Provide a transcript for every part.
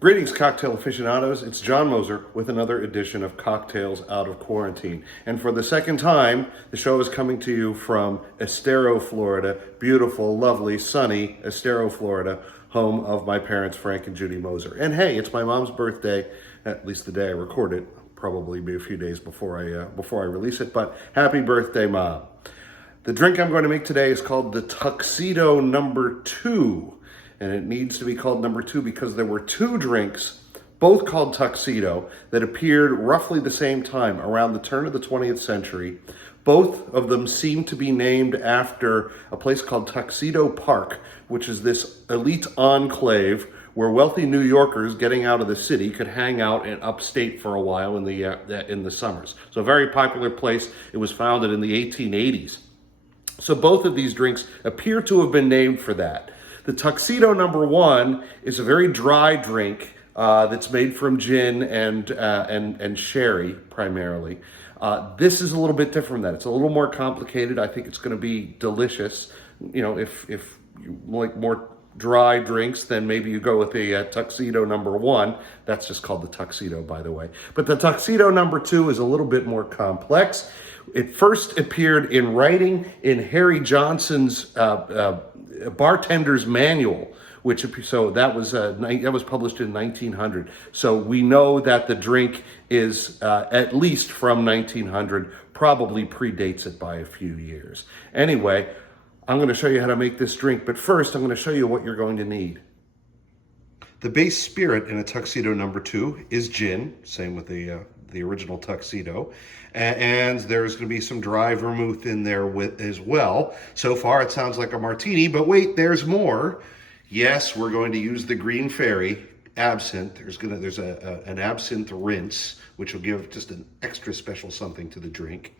Greetings, cocktail aficionados. It's John Moser with another edition of Cocktails Out of Quarantine. And for the second time, the show is coming to you from Estero, Florida. Beautiful, lovely, sunny Estero, Florida, home of my parents, Frank and Judy Moser. And hey, it's my mom's birthday, at least the day I record it. Probably be a few days before I release it, but happy birthday, Mom. The drink I'm going to make today is called the Tuxedo number 2. And it needs to be called number 2 because there were two drinks, both called Tuxedo, that appeared roughly the same time, around the turn of the 20th century. Both of them seem to be named after a place called Tuxedo Park, which is this elite enclave where wealthy New Yorkers getting out of the city could hang out in upstate for a while in the summers. So a very popular place. It was founded in the 1880s. So both of these drinks appear to have been named for that. The Tuxedo number 1 is a very dry drink that's made from gin and sherry primarily. This is a little bit different from that. It's a little more complicated. I think it's going to be delicious. You know, if you like more dry drinks, then maybe you go with the Tuxedo number 1. That's just called the Tuxedo, by the way. But the Tuxedo number 2 is a little bit more complex. It first appeared in writing in Harry Johnson's Bartender's Manual, that was published in 1900. So we know that the drink is at least from 1900, probably predates it by a few years. Anyway, I'm going to show you how to make this drink, but first I'm going to show you what you're going to need. The base spirit in a Tuxedo number 2 is gin, same with the original Tuxedo, and there's going to be some dry vermouth in there as well. So far it sounds like a martini, but wait, there's more. Yes, we're going to use the Green Fairy absinthe. There's an absinthe rinse, which will give just an extra special something to the drink.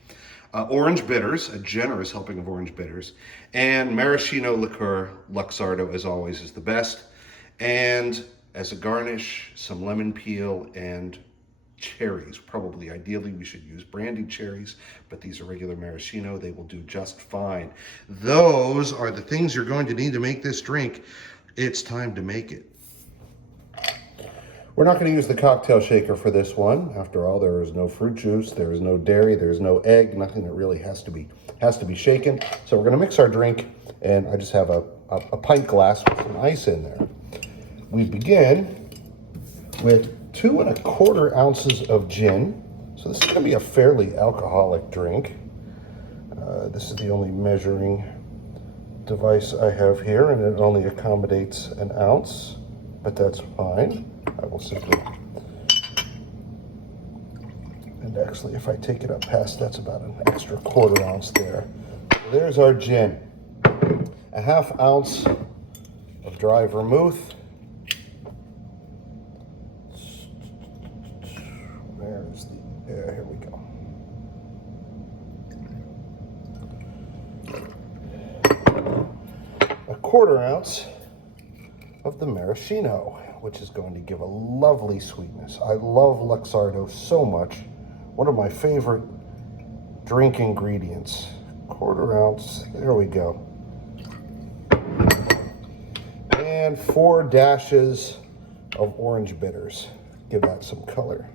Orange bitters, a generous helping of orange bitters, and maraschino liqueur. Luxardo, as always, is the best. And as a garnish, some lemon peel and cherries. Probably, ideally, we should use brandied cherries, but these are regular maraschino. They will do just fine. Those are the things you're going to need to make this drink. It's time to make it. We're not going to use the cocktail shaker for this one. After all, there is no fruit juice, there is no dairy, there is no egg, nothing that really has to be shaken. So we're going to mix our drink, and I just have a pint glass with some ice in there. We begin with 2 1/4 ounces of gin. So this is going to be a fairly alcoholic drink. This is the only measuring device I have here, and it only accommodates an ounce, but that's fine. I will simply, and actually if I take it up past, that's about an extra 1/4 ounce there. So there's our gin. A 1/2 ounce of dry vermouth. Here we go. A 1/4 ounce of the maraschino, which is going to give a lovely sweetness. I love Luxardo so much. One of my favorite drink ingredients. 1/4 ounce, there we go. And 4 dashes of orange bitters. Give that some color.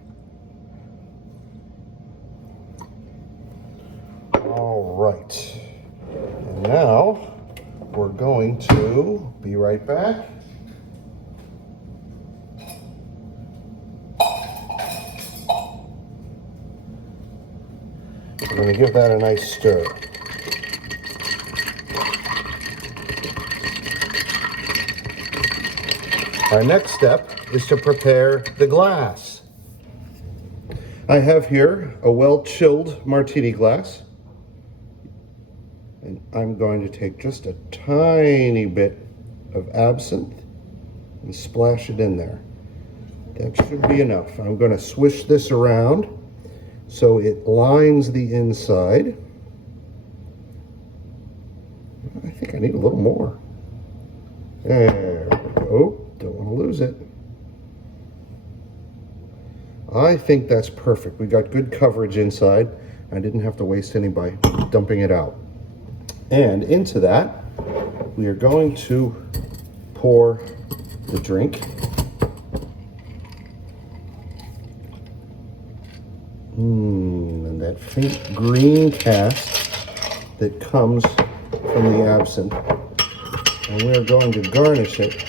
All right, and now we're going to be right back. We're going to give that a nice stir. Our next step is to prepare the glass. I have here a well-chilled martini glass. And I'm going to take just a tiny bit of absinthe and splash it in there. That should be enough. I'm going to swish this around so it lines the inside. I think I need a little more. There we go. Don't want to lose it. I think that's perfect. We got good coverage inside. I didn't have to waste any by dumping it out. And into that, we are going to pour the drink. And that faint green cast that comes from the absinthe. And we're going to garnish it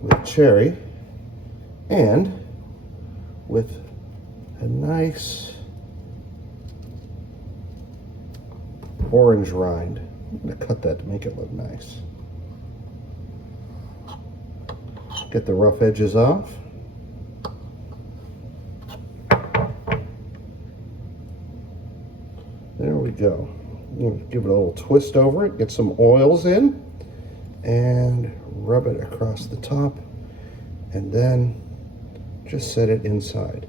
with cherry and with a nice orange rind. I'm going to cut that to make it look nice. Get the rough edges off. There we go. Give it a little twist over it, get some oils in, and rub it across the top, and then just set it inside.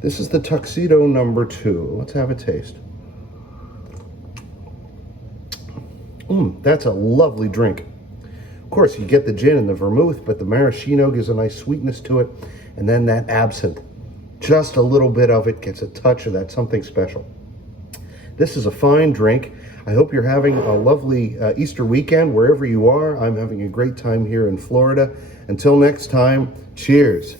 This is the Tuxedo number 2. Let's have a taste. That's a lovely drink. Of course, you get the gin and the vermouth, but the maraschino gives a nice sweetness to it, and then that absinthe. Just a little bit of it gets a touch of that something special. This is a fine drink. I hope you're having a lovely Easter weekend wherever you are. I'm having a great time here in Florida. Until next time, cheers.